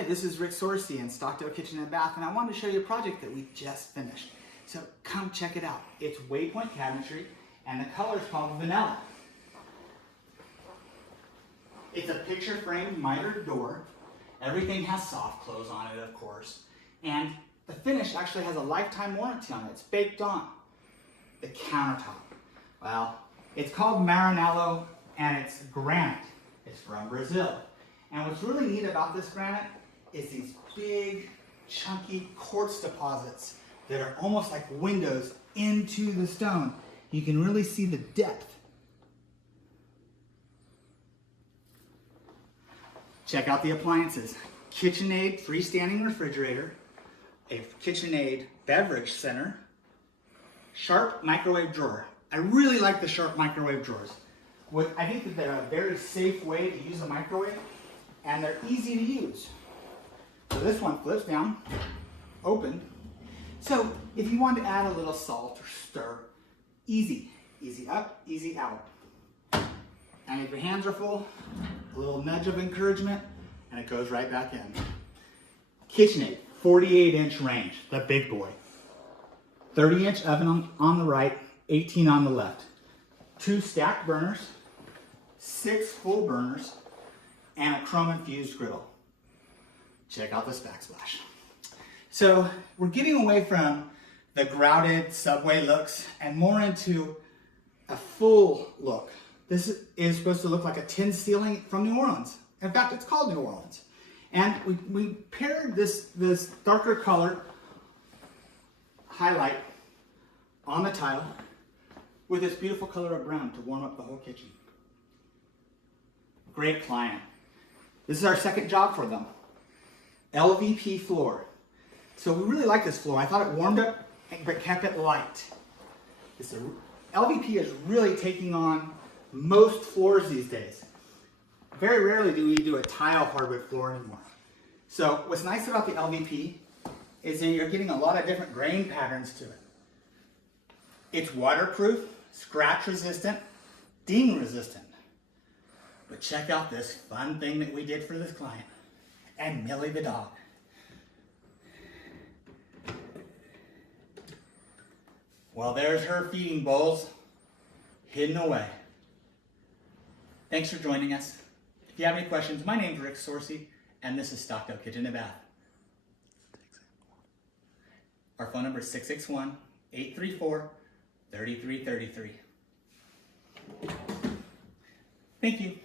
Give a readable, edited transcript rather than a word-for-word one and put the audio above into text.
Hi, this is Rick Sorsey in Stockdale Kitchen and Bath, and I wanted to show you a project that we just finished. So come check it out. It's waypoint cabinetry, and the color is called Vanilla. It's a picture framed mitered door. Everything has soft close on it, of course. And the finish actually has a lifetime warranty on it. It's baked on. The countertop, well, it's called Maranello, and it's granite. It's from Brazil. And what's really neat about this granite is these big, chunky quartz deposits that are almost like windows into the stone. You can really see the depth. Check out the appliances. KitchenAid freestanding refrigerator, a KitchenAid beverage center, Sharp microwave drawer. I really like the Sharp microwave drawers. I think that they're a very safe way to use a microwave, and they're easy to use. So this one flips down, open. So if you want to add a little salt or stir, easy. Easy up, easy out. And if your hands are full, a little nudge of encouragement, and it goes right back in. KitchenAid, 48-inch range, the big boy. 30-inch oven on the right, 18 on the left. 2 stacked burners, 6 full burners, and a chrome-infused griddle. Check out this backsplash. So we're getting away from the grouted subway looks and more into a full look. This is supposed to look like a tin ceiling from New Orleans. In fact, it's called New Orleans. And we paired this darker color highlight on the tile with this beautiful color of brown to warm up the whole kitchen. Great client. This is our second job for them. LVP floor. So we really like this floor. I thought it warmed up but kept it light. LVP is really taking on most floors these days. Very rarely do we do a tile hardwood floor anymore. So what's nice about the LVP is that you're getting a lot of different grain patterns to it. It's waterproof, scratch resistant, ding resistant. But check out this fun thing that we did for this client. And Millie the dog. Well, there's her feeding bowls hidden away. Thanks for joining us. If you have any questions, my name's Rick Sorsey, and this is Stockdale Kitchen and Bath. Our phone number is 661-834-3333. Thank you.